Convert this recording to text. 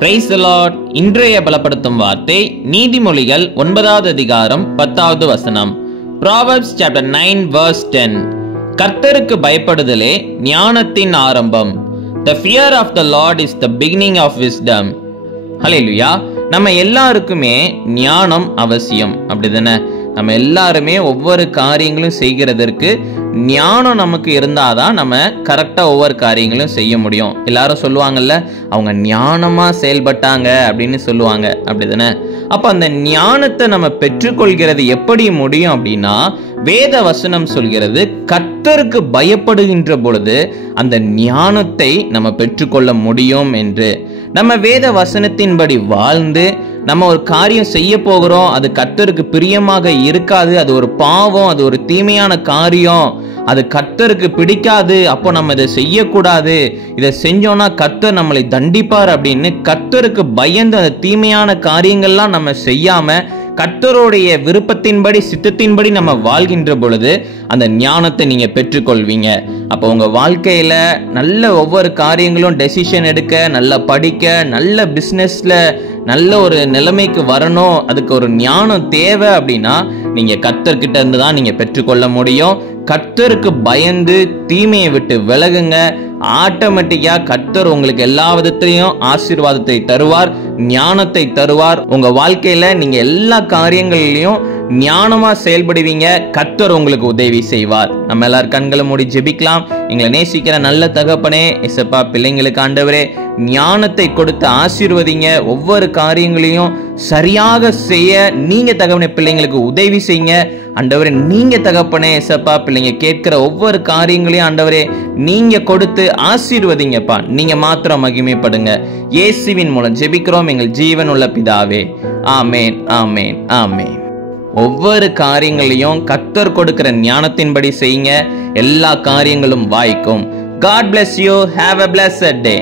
Praise the Lord. இன்றைய பலப்படுத்தும் வார்த்தை நீதிமொழிகள் 9வது அதிகாரம் 10வது வசனம். Proverbs chapter 9 verse 10. கர்த்தருக்கு பயப்படுதலே ஞானத்தின் ஆரம்பம். The fear of the Lord is the beginning of wisdom. ஹல்லேலூயா. நம்ம எல்லாருக்குமே ஞானம் அவசியம், அப்படிதானே? நம்ம எல்லாருமே ஒவ்வொரு காரியங்களும் செய்கிறதற்கு ஞானம் நமக்கு இருந்தாதான் நம்ம கரெக்டா ஒவ்வொரு காரியங்களும் செய்ய முடியும். எல்லாரும் சொல்லுவாங்கல்ல, அவங்க ஞானமா செயல்பட்டாங்க அப்படின்னு சொல்லுவாங்க, அப்படிதானே? அப்ப அந்த ஞானத்தை நம்ம பெற்றுக்கொள்கிறது எப்படி முடியும் அப்படின்னா, வேத வசனம் சொல்கிறது கர்த்தருக்கு பயப்படுகின்ற பொழுது அந்த ஞானத்தை நம்ம பெற்றுக்கொள்ள முடியும் என்று. நம்ம வேத வசனத்தின்படி வாழ்ந்து நம்ம ஒரு காரியம் செய்ய போகிறோம், அது கர்த்தருக்கு பிரியமாக இருக்காது, அது ஒரு பாவம், அது ஒரு தீமையான காரியம், அது கர்த்தருக்கு பிடிக்காது, அப்போ நம்ம இதை செய்யக்கூடாது, இதை செஞ்சோம்னா கர்த்தர் நம்மளை தண்டிப்பார் அப்படின்னு கர்த்தருக்கு பயந்து அந்த தீமையான காரியங்கள்லாம் நம்ம செய்யாம கர்த்தருடைய விருப்பத்தின்படி சித்தத்தின்படி நம்ம வாழ்கின்ற பொழுது அந்த ஞானத்தை நீங்க பெற்றுக்கொள்வீங்க. அப்போ உங்க வாழ்க்கையில நல்ல ஒவ்வொரு காரியங்களும் டெசிஷன் எடுக்க, நல்லா படிக்க, நல்ல பிசினஸ்ல நல்ல ஒரு நிலைமைக்கு வரணும், அதுக்கு ஒரு ஞானம் தேவை அப்படின்னா நீங்க கர்த்தர்கிட்ட இருந்து தான் நீங்க பெற்றுக்கொள்ள முடியும். கர்த்தருக்கு பயந்து தீமையை விட்டு விலகுங்க. ஆட்டோமேட்டிக்கா கர்த்தர் உங்களுக்கு எல்லா விதத்திலையும் ஆசீர்வாதத்தை தருவார், ஞானத்தை தருவார். உங்க வாழ்க்கையில நீங்க எல்லா காரியங்களிலையும் ஞானமா செயல்படுவீங்க. கர்த்தர் உங்களுக்கு உதவி செய்வார். நம்ம எல்லாரும் கண்களை மூடி ஜெபிக்கலாம். எங்களை நேசிக்கிற நல்ல தகப்பனே, இயேசுப்பா, பிள்ளைங்களுக்கு ஆண்டவரே ஞானத்தை கொடுத்து ஆசீர்வதிங்க. ஒவ்வொரு காரியங்களையும் சரியாக செய்ய நீங்க தகப்பனே பிள்ளைங்களுக்கு உதவி செய்யுங்க. ஆண்டவரே நீங்க தகப்பனே இயேசுப்பா, பிள்ளைங்க கேட்கிற ஒவ்வொரு காரியங்களையும் ஆண்டவரே நீங்க கொடுத்து ஆசீர்வதிங்கப்பா. நீங்க மாத்திரம் மகிமைப்படுங்க. இயேசுவின் மூலம் ஜெபிக்கிறோம் எங்கள் ஜீவன் உள்ள பிதாவே. ஆமேன், ஆமேன், ஆமேன். ஒவ்வொரு காரியங்களையும் கர்த்தர் கொடுக்கிற ஞானத்தின்படி செய்யுங்க. எல்லா காரியங்களும் வாய்க்கும். God bless you. Have a blessed day.